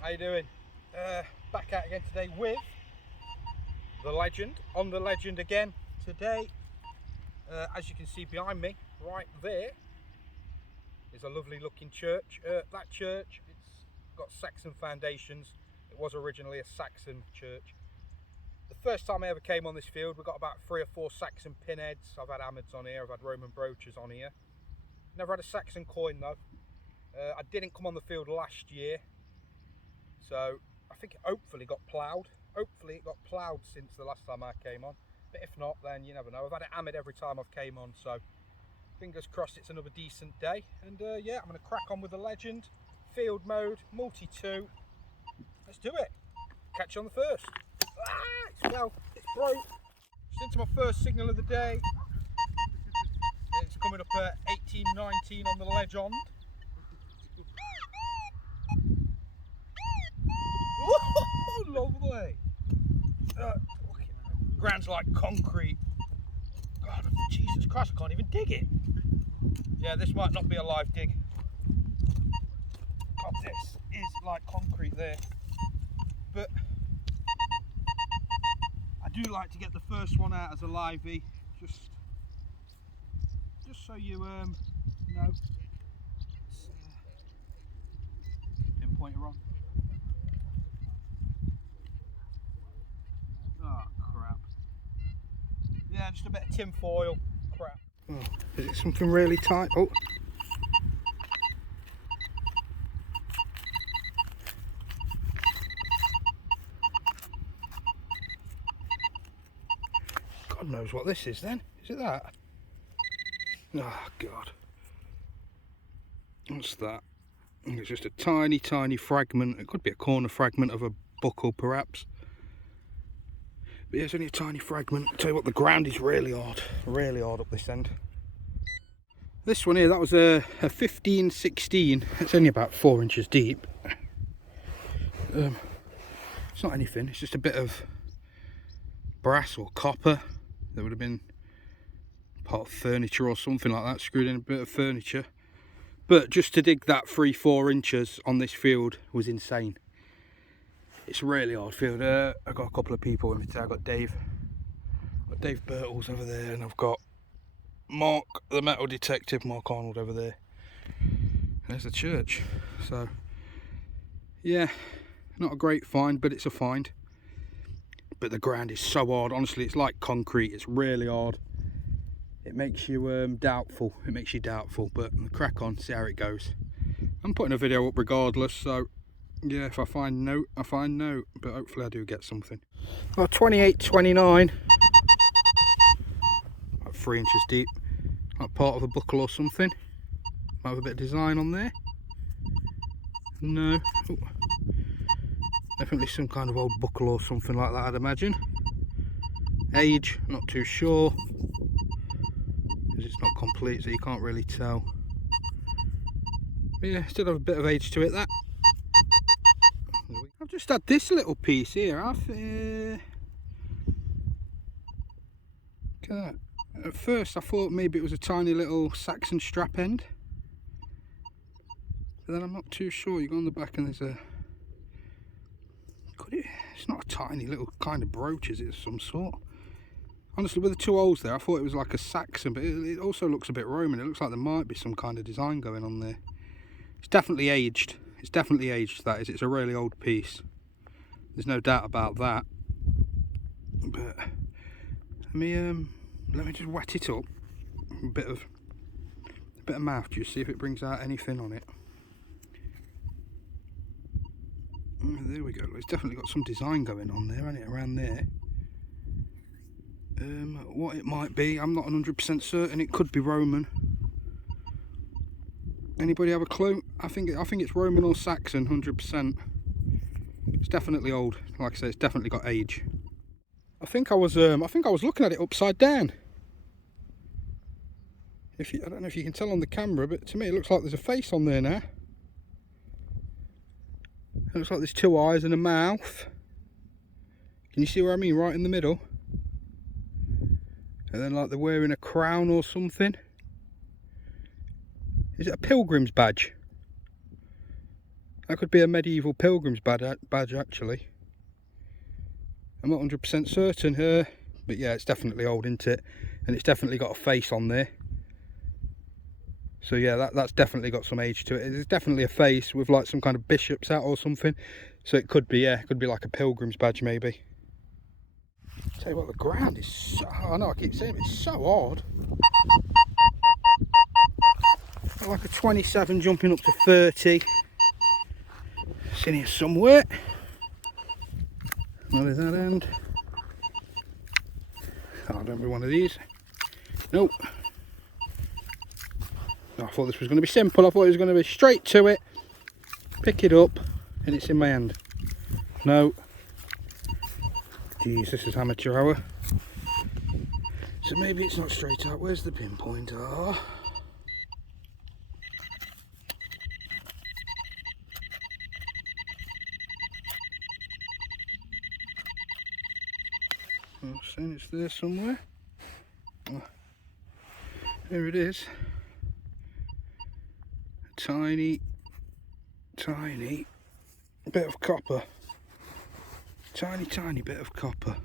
How you doing? Back out again today with the legend, on the legend again today. As you can see behind me, right there, is a lovely looking church. That church, it's got Saxon foundations. It was originally a Saxon church. The first time I ever came on this field, we got about 3 or 4 Saxon pinheads. I've had hammers on here, I've had Roman brooches on here. Never had a Saxon coin though. I didn't come on the field last year, so I think it hopefully got ploughed. Hopefully it got ploughed since the last time I came on. But if not, then you never know. I've had it hammered every time I've came on, so fingers crossed it's another decent day. And yeah, I'm going to crack on with the legend. Field mode, multi-2. Let's do it. Catch you on the first. It's fell. It's broke. Just into my first signal of the day. It's coming up at 18-19 on the legend. Whoa, lovely. Ground's like concrete. God, Jesus Christ, I can't even dig it. Yeah, this might not be a live dig. God, this is like concrete there. But I do like to get the first one out as a livey, just so you know. Didn't point it wrong. Oh crap. Yeah, just a bit of tin foil. Crap. Oh, is it something really tight? Oh. God knows what this is then. Is it that? Oh God. What's that? It's just a tiny fragment. It could be a corner fragment of a buckle perhaps. But yeah, it's only a tiny fragment. I'll tell you what, the ground is really hard up this end. This one here, that was a 15-16. It's only about 4 inches deep. It's not anything, it's just a bit of brass or copper that would have been part of furniture or something like that, screwed in a bit of furniture. But just to dig that 3-4 inches on this field was insane. It's a really hard field. I've got a couple of people with me today. I've got Dave Birtles over there, and I've got Mark, the metal detective, Mark Arnold over there. There's the church. So yeah, not a great find, but it's a find. But the ground is so hard, honestly, it's like concrete. It's really hard. It makes you doubtful. It makes you doubtful, but I'll crack on, see how it goes. I'm putting a video up regardless, so yeah, if I find note, I find note, but hopefully I do get something. Oh, 28-29, like 3 inches deep, like part of a buckle or something. Might have a bit of design on there. No. Oh. Definitely some kind of old buckle or something like that, I'd imagine. Age, not too sure, because it's not complete, so you can't really tell. But yeah, still have a bit of age to it, that. I've just had this little piece here. Look at that. At first I thought maybe it was a tiny little Saxon strap end, but then I'm not too sure. You go on the back and there's a... It's not a tiny little kind of brooch, is it, of some sort? Honestly, with the 2 holes there, I thought it was like a Saxon, but it also looks a bit Roman. It looks like there might be some kind of design going on there. It's definitely aged. It's definitely aged, that is. It's a really old piece. There's no doubt about that. But let me just wet it up. A bit of mouth juice, see if it brings out anything on it. There we go. It's definitely got some design going on there, hasn't it, around there. What it might be, I'm not 100% certain. It could be Roman. Anybody have a clue? I think it's Roman or Saxon, 100%. It's definitely old. Like I say, it's definitely got age. I think I was looking at it upside down. I don't know if you can tell on the camera, but to me it looks like there's a face on there now. It looks like there's 2 eyes and a mouth. Can you see what I mean? Right in the middle. And then like they're wearing a crown or something. Is it a pilgrim's badge? That could be a medieval pilgrim's badge actually. I'm not 100% certain here, but yeah, it's definitely old, isn't it? And it's definitely got a face on there. So yeah, that's definitely got some age to it. It's definitely a face with like some kind of bishop's hat or something. So it could be, yeah, it could be like a pilgrim's badge maybe. Tell you what, the ground is so, I know I keep saying it, it's so odd. Like a 27 jumping up to 30. It's in here somewhere. Not at that end. Oh, don't be one of these. Nope. I thought this was going to be simple. I thought it was going to be straight to it, pick it up, and it's in my hand. No. Jeez, this is amateur hour. So maybe it's not straight out. Where's the pinpoint? Oh. I'm saying it's there somewhere. Oh. There it is. A tiny bit of copper. Tiny bit of copper.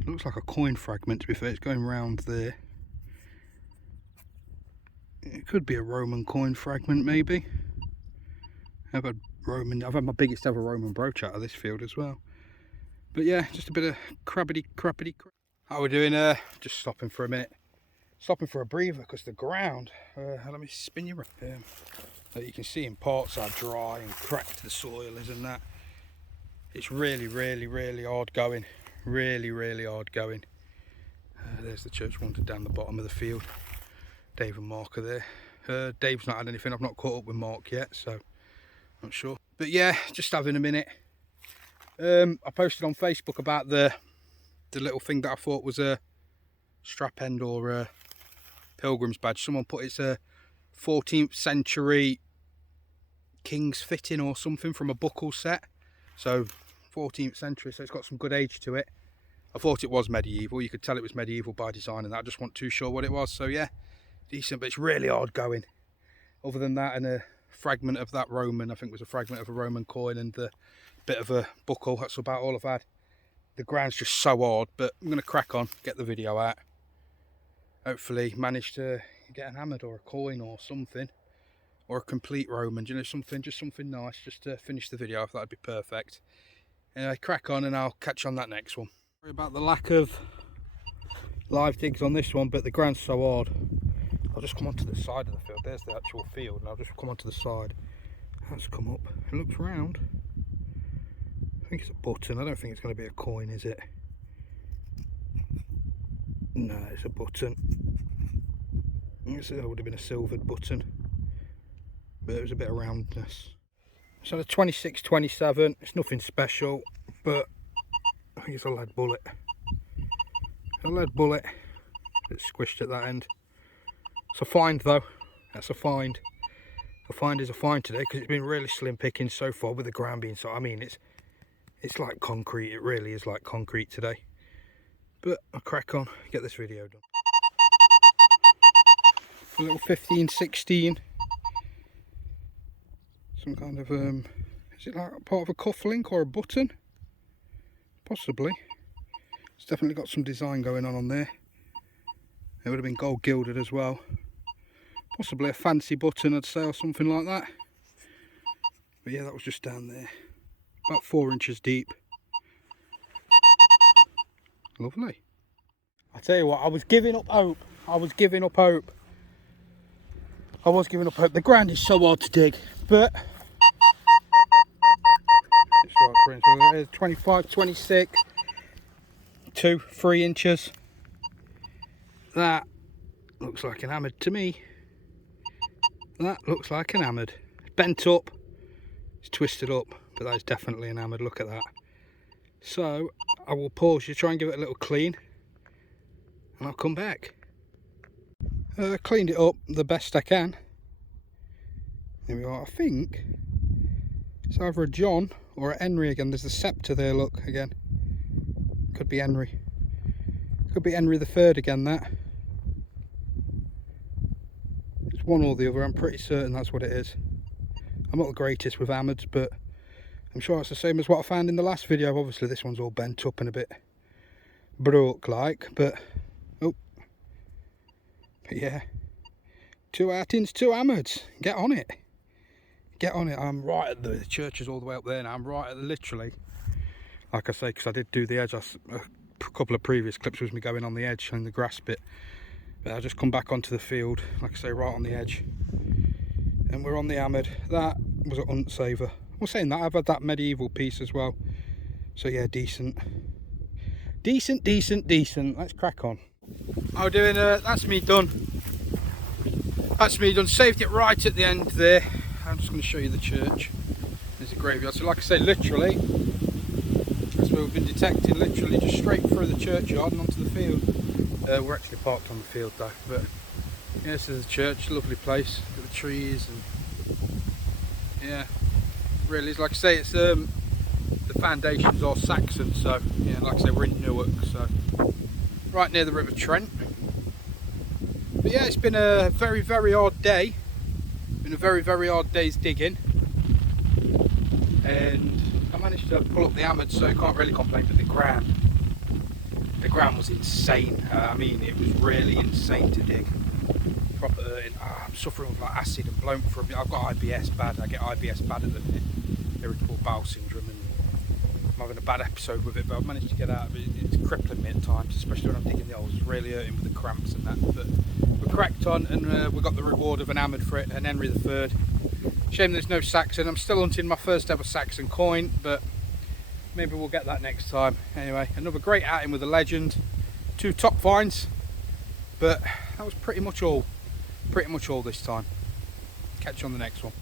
It looks like a coin fragment, to be fair. It's going round there. It could be a Roman coin fragment, maybe. I've had my biggest ever Roman brooch out of this field as well. But yeah, just a bit of crabbity. How we doing? Just stopping for a minute. Stopping for a breather because the ground, let me spin you around. That you can see in parts are dry and cracked, the soil isn't that. It's really hard going. Really hard going. There's the church wanted down the bottom of the field. Dave and Mark are there. Dave's not had anything. I've not caught up with Mark yet, so not sure. But yeah, just having a minute. I posted on Facebook about the little thing that I thought was a strap end or a pilgrim's badge. Someone put it's a 14th century king's fitting or something from a buckle set. So 14th century, so it's got some good age to it. I thought it was medieval. You could tell it was medieval by design and that. I just wasn't too sure what it was. So yeah, decent, but it's really hard going. Other than that, and a fragment of that Roman, I think it was a fragment of a Roman coin and the bit of a buckle, that's about all I've had. The ground's just so hard, but I'm going to crack on, get the video out. Hopefully manage to get an hammered or a coin or something. Or a complete Roman, you know, something, just something nice, just to finish the video. I thought that'd be perfect. Anyway, crack on and I'll catch you on that next one. Sorry about the lack of live digs on this one, but the ground's so hard. I'll just come onto the side of the field. There's the actual field, and I'll just come onto the side. That's come up. It looks round. I think it's a button. I don't think it's going to be a coin, is it? No, it's a button. It would have been a silvered button. But there was a bit of roundness. So the 26-27, it's nothing special, but I think it's a lead bullet. A lead bullet. It's squished at that end. It's a find though. That's a find. A find is a find today because it's been really slim picking so far with the ground being so. I mean, it's like concrete. It really is like concrete today. But I'll crack on, get this video done. A little 15-16. Some kind of is it like part of a cufflink or a button? Possibly. It's definitely got some design going on there. It would have been gold gilded as well. Possibly a fancy button, I'd say, or something like that. But yeah, that was just down there. About 4 inches deep. Lovely. I tell you what, I was giving up hope. The ground is so hard to dig, but it's 25, 26, 2, 3 inches. That looks like an hammered to me. That looks like an hammered. It's bent up, it's twisted up, but that is definitely an hammered. Look at that. So I will pause you, try and give it a little clean, and I'll come back. Cleaned it up the best I can. There we are. I think it's either a John or a Henry again. There's the scepter there, look, again. Could be Henry. Could be Henry III again, that. It's one or the other, I'm pretty certain that's what it is. I'm not the greatest with hammers, but I'm sure it's the same as what I found in the last video. Obviously this one's all bent up and a bit broke like, but oh, but yeah, 2 outings, 2 hammers. Get on it. Get on it. I'm right at the church is all the way up there now. I'm right at literally, like I say, because I did do the edge. A couple of previous clips was me going on the edge and the grass bit, but I just come back onto the field, like I say, right on the edge, and we're on the hammered. That was a hunt saver. Well, saying that, I've had that medieval piece as well, so yeah, decent. Let's crack on. I'm doing that's me done. That's me done. Saved it right at the end there. I'm just going to show you the church. There's a graveyard. So like I say, literally, that's where we've been detecting, literally just straight through the churchyard and onto the field. We're actually parked on the field though, but yeah, this is the church, lovely place. Got the trees and yeah, really is. Like I say, it's the foundations are Saxon, so yeah, like I say, we're in Newark, so right near the River Trent. But yeah, it's been a very, very hard day. Been a very, very hard day's digging, and I managed to pull up the hammered, so I can't really complain. But the ground was insane. I mean, it was really insane to dig. Proper hurting. I'm suffering with like acid and blown for a bit. I've got IBS bad. I get IBS bad at the minute, irritable bowel syndrome, and I'm having a bad episode with it. But I've managed to get out of it. It's crippling me at times, especially when I'm digging the holes. It's really hurting with the cramps and that. But we cracked on, and we got the reward of an hammered for it, an Henry III. Shame there's no Saxon. I'm still hunting my first ever Saxon coin, but maybe we'll get that next time. Anyway, another great outing with the legend. 2 top finds, but that was pretty much all this time. Catch you on the next one.